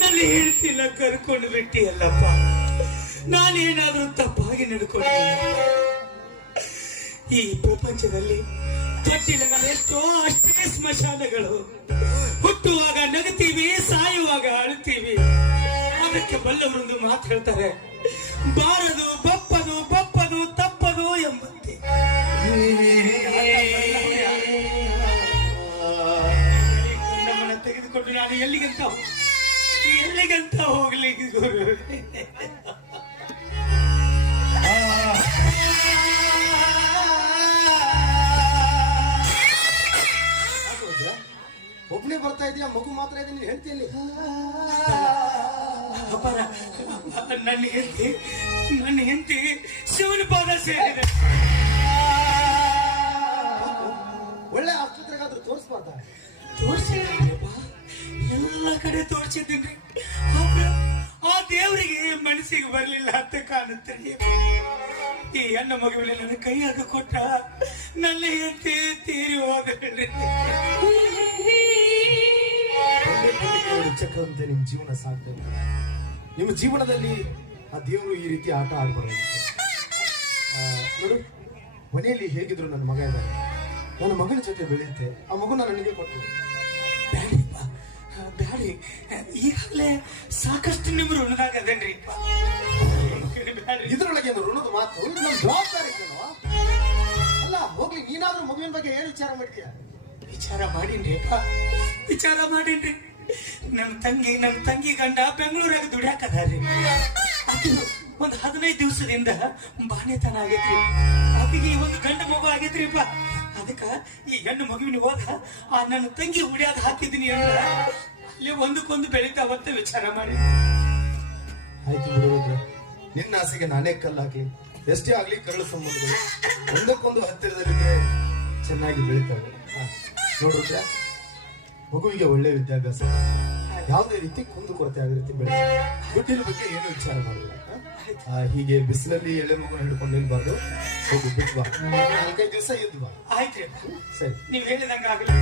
ನನ್ನ ಹೇಳ್ತಿಲ್ಲ ಕರ್ಕೊಂಡು ಬಿಟ್ಟಿ ಅಲ್ಲಪ್ಪ. ನಾನೇನಾದ್ರೂ ತಪ್ಪಾಗಿ ನಡ್ಕೊಂಡೆ? ಈ ಪ್ರಪಂಚದಲ್ಲಿ ತೊಟ್ಟಿಲಗಳೆಷ್ಟೋ ಅಷ್ಟೇ ಸ್ಮಶಾನಗಳು. ಹುಟ್ಟುವಾಗ ನಗುತ್ತೀವಿ, ಸಾಯುವಾಗ ಅಳುತ್ತೀವಿ. ಅದಕ್ಕೆ ಬಲ್ಲವರೊಂದು ಮಾತು ಹೇಳ್ತಾರೆ, ಬಾರದು ಬಪ್ಪದು ಬಪ್ಪದು ತಪ್ಪದು ಎಂಬಂತೆ. ನಮ್ಮನ್ನ ತೆಗೆದುಕೊಂಡು ನಾನು ಎಲ್ಲಿಗಂತ ಹೋಗ್ಲಿಕ್ಕೆ ಗುರು? ಒಬ್ಬನೇ ಬರ್ತಾ ಇದೆಯಾ? ಮಗು ಮಾತ್ರ ಇದೆ, ನೀನು ಹೇಳ್ತೀನಿ. ನನ್ನ ಹೆಂಡತಿ ಶಿವನ ಪಾದ ಸೇರಿದೆ. ಒಳ್ಳೆ ಆಸ್ಪತ್ರೆಗಾದ್ರೂ ತೋರಿಸ್ಬಾರ್ದ? ತೋರಿಸಿದ್ರಪ್ಪ, ಎಲ್ಲ ಕಡೆ ತೋರಿಸಿದ್ದೀನಿ. ಆ ದೇವರಿಗೆ ಮನಸ್ಸಿಗೆ ಬರ್ಲಿಲ್ಲ ಅಂತ ಕಾಣುತ್ತೆ. ಈ ಹೆಣ್ಣು ಮಗುವಿನ ನನ್ನ ಕೈಯಾಗ ಕೊಟ್ಟ ನನ್ನ ಹೆಂಡತಿ ತೀರಿ ಹೋಗಲಿ. ಚಕ್ರಂತೆ ನಿಮ್ ಜೀವನ ಸಾಕ್ತೇನೆ. ನಿಮ್ಮ ಜೀವನದಲ್ಲಿ ಆ ದೇವರು ಈ ರೀತಿ ಆಟ ಆಡ್ಬಾರ್ದು. ನೋಡು, ಮನೆಯಲ್ಲಿ ಹೇಗಿದ್ರು ನನ್ನ ಮಗ ಇದ್ದಾರೆ, ನನ್ನ ಮಗನ ಜೊತೆ ಬೆಳೆಯುತ್ತೆ. ಆ ಮಗುನ ನನಗೆ ಕೊಟ್ಟು ಬ್ಯಾಡಿ, ಈಗಾಗಲೇ ಸಾಕಷ್ಟು ನಿಮ್ಮ ಋಣದಾಗದೇನ್ರಿ. ಇದ್ರೊಳಗೆ ಋಣದ ಮಾತು, ಇದು ನಮ್ಮ ಜವಾಬ್ದಾರಿ ಅಲ್ಲ. ಹೋಗ್ಲಿ, ನೀನಾದ್ರೂ ಮಗುವಿನ ಬಗ್ಗೆ ಏನು ವಿಚಾರ ಮಾಡಿದ್ಯಾ? ವಿಚಾರ ಮಾಡೀನ್ರಿ. ನನ್ನ ತಂಗಿ ಗಂಡ ಬೆಂಗಳೂರಾಗ ದುಡ್ಯಾಕದಾರಿ. ಅದು ಒಂದು 15 ದಿವಸದಿಂದ ಬಾನೆತನ ಆಗೈತ್ರಿ. ಅದಕ್ಕೆ ಒಂದು ಗಂಡ ಮಗು ಆಗೈತ್ರಿಪ್ಪ. ಅದಕ್ಕ ಈ ಹೆಣ್ಣು ಮಗುವಿನ ಹೋದ ಆ ನನ್ನ ತಂಗಿ ಉಡಿಯಾಗ ಹಾಕಿದ್ದೀನಿ ಅಂದ್ರ ಅಲ್ಲಿ ಒಂದಕ್ಕೊಂದು ಬೆಳಿತಾವಂತ ವಿಚಾರ ಮಾಡಿ. ಆಯ್ತು ಬಿಡುವುದ್ರ, ನಿನ್ನ ಆಸೆಗೆ ನಾನೇ ಕಲ್ಲಾಗ್ಲಿ. ಎಷ್ಟೇ ಆಗ್ಲಿ ಕರಳು ಸಂಬಂಧಗಳು ಒಂದಕ್ಕೊಂದು ಹತ್ತಿರದಲ್ಲಿದ್ರೆ ಚೆನ್ನಾಗಿ ಬೆಳಿತವೆ. ನೋಡ್ರ, ಮಗುವಿಗೆ ಒಳ್ಳೆ ವಿದ್ಯಾಭ್ಯಾಸ, ಯಾವುದೇ ರೀತಿ ಕುಂದು ಕೊರತೆ ಆಗೋ ರೀತಿ ಬೆಳೆ. ದುಡ್ಡಿನ ಬಗ್ಗೆ ಏನು ವಿಚಾರ ಮಾಡಿಲ್ಲ. ಹೀಗೆ ಬಿಸಿಲಲ್ಲಿ ಎಳೆ ಮಗು ಹಿಡ್ಕೊಂಡು ನಿಲ್ಬಾರ್ದು. ಹೋಗು, ಬಿಟ್ಟು ಬಾ, 4-5 ದಿವಸ ಇದ್ದು ಬಾ. ಆಯ್ತು, ಸರಿ, ನೀವು ಹೇಳಿದಂಗ ಆಗಲಿ.